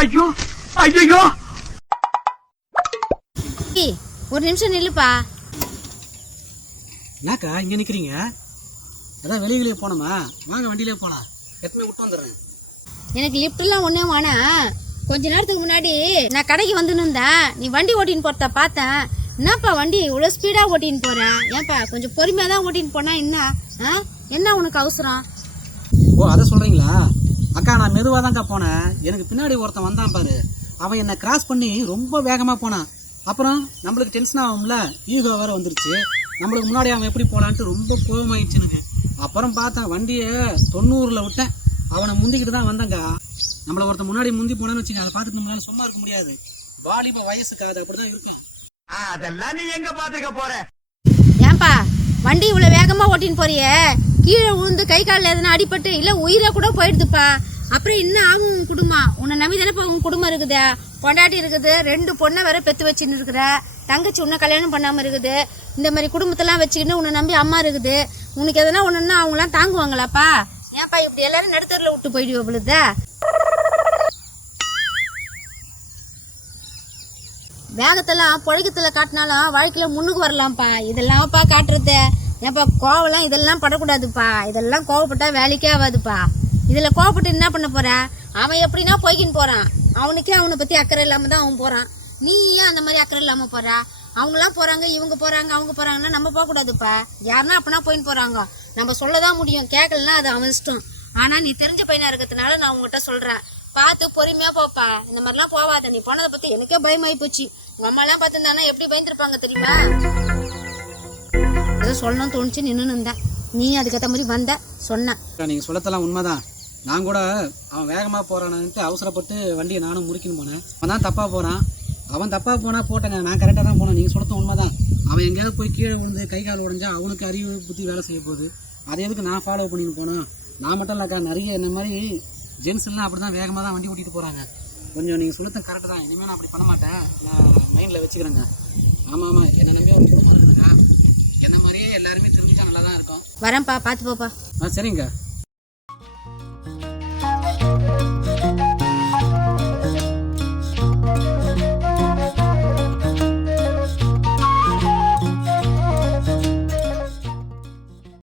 ஐயோ ஐயோ ஒரு நிமிஷம் நில்லுப்பா. என்னக்கா இங்க நிக்கிறீங்க? அதான் வெளியிலே போனோமா, வாங்க வண்டியிலே போலாம். எத்தனை விட்டு வந்துடுறேன். எனக்கு லிஃப்ட்லாம் ஒன்றும் வேணா. கொஞ்ச நேரத்துக்கு முன்னாடி நான் கடைக்கு வந்துன்னு இருந்தேன். நீ வண்டி ஓட்டின்னு போறத பார்த்தேன். என்னப்பா வண்டி இவ்வளோ ஸ்பீடாக ஓட்டின்னு போகிறேன்? ஏன்ப்பா கொஞ்சம் பொறுமையாக தான் ஓட்டின்னு போனா என்ன உனக்கு அவசரம்? ஓ அதை சொல்றீங்களா? அக்கா நான் மெதுவாக தான்க்கா போனேன். எனக்கு பின்னாடி ஒருத்தன் வந்தான் பாரு, அவன் என்னை கிராஸ் பண்ணி ரொம்ப வேகமாக போனான். அப்புறம் நம்மளுக்கு டென்ஷன் ஆகும்ல, ஈகோ வேற வந்துருச்சு. நம்மளுக்கு முன்னாடி அவன் எப்படி போலான்ட்டு ரொம்ப கோபமாயிடுச்சு எனக்கு. அப்புறம் பார்த்தேன் வண்டியை 90ல் விட்டேன். அவனை முந்திக்கிட்டு தான் வந்தேங்க. நம்மளை ஒருத்தன் முன்னாடி முந்தி போனான்னு வச்சுக்க, அதை பார்த்துட்டு நம்மளால சும்மா இருக்க முடியாது. வாலிப வயசுக்கு அது அப்படிதான் இருக்கும். அதெல்லாம் நீ எங்க பாத்துக்க போற? ஏன்பா வண்டி இவ்வளோ வேகமாக ஓட்டின்னு போறியே, கீழே விழுந்து கை காலில் எதுனா அடிபட்டு இல்லை உயிரை கூட போயிடுதுப்பா. அப்புறம் என்ன ஆகும் உன் குடும்பம்? உன்னை நம்பி தானேப்பா உன் குடும்பம் இருக்குது. பொண்டாட்டி இருக்குது, 2 பொண்ணை வேற பெற்று வச்சுன்னு இருக்கிற, தங்கச்சி உன்னை கல்யாணம் பண்ணாமல் இருக்குது. இந்த மாதிரி குடும்பத்தெல்லாம் வச்சுக்கிட்டு உன்னை நம்பி அம்மா இருக்குது. உனக்கு எதனா ஒன்றுன்னா அவங்களாம் தாங்குவாங்களாப்பா? ஏன்ப்பா இப்படி எல்லாரும் நடுத்தரில் விட்டு போயிடுவோம் பொழுது? வேகத்தெல்லாம் புழக்கத்தில் காட்டினாலும் வாழ்க்கையில் முன்னுக்கு வரலாம்ப்பா. இதெல்லாம்ப்பா காட்டுறது. ஏன்ப்பா கோவலாம் இதெல்லாம் படக்கூடாதுப்பா. இதெல்லாம் கோவப்பட்டா வேலைக்கே ஆகாதுப்பா. இதில் கோவப்பட்டு என்ன பண்ண போற? அவன் எப்படின்னா போய்கின்னு போறான். அவனுக்கே அவனை பற்றி அக்கறை இல்லாமல் தான் அவன் போகிறான். நீ ஏன் அந்த மாதிரி அக்கறை இல்லாமல் போற? அவங்களாம் போகிறாங்க, இவங்க போகிறாங்க, அவங்க போகிறாங்கன்னா நம்ம போகக்கூடாதுப்பா. யாருன்னா அப்படின்னா போயின்னு போகிறாங்க. நம்ம சொல்லதான் முடியும், கேட்கலன்னா அது அவன் இஷ்டம். ஆனால் நீ தெரிஞ்ச பையனா இருக்கிறதுனால நான் உங்ககிட்ட சொல்கிறேன், பார்த்து பொறுமையாக போப்பா. இந்த மாதிரிலாம் போவாத. நீ போனதை பற்றி எனக்கே பயமாயி போச்சு. உங்கள் அம்மாலாம் பார்த்துருந்தானா எப்படி பயந்துருப்பாங்க தெரியுமா? ஏதோ சொல்லணும்னு தோணுச்சு, நின்று இருந்தேன். நீ அதுக்கேற்ற மாதிரி வந்த சொன்னேன். நீங்கள் சொல்லத்தெல்லாம் உண்மைதான். நான் கூட அவன் வேகமாக போகிறான்ட்டு அவசரப்பட்டு வண்டியை நானும் முறுக்கின்னு போனேன். அவன் தான் தப்பாக போகிறான். அவன் தப்பாக போனால் போட்டேங்க, நான் கரெக்டாக தான் போனேன். நீங்கள் சொல்லத்த உண்மை தான். அவன் எங்கேயாவது போய் கீழே விழுந்து கை கால் உடஞ்சா அவனுக்கு அறிவு புத்தி வேலை செய்ய போகுது. அதை எதுக்கு நான் ஃபாலோ பண்ணின்னு போனேன்? நான் மட்டும் இல்லைக்கா, நிறைய இந்த மாதிரி ஜென்ஸ் எல்லாம் அப்படி தான் வேகமாக தான் வண்டி ஓட்டிகிட்டு போகிறாங்க. கொஞ்சம் நீங்கள் சொல்லத்த கரெக்டு தான். இனிமேல் நான் அப்படி பண்ண மாட்டேன். நான் மைண்டில் வச்சுக்கிறேங்க. ஆமாம், என்னை நம்பி ஒரு குடும்பம் இருக்குதுக்கா. என்ன மாதிரியே எல்லாருமே தெரிஞ்சுக்கா நல்லா தான் இருக்கும். வரேன்ப்பா, பார்த்து போப்பா. சரிங்க.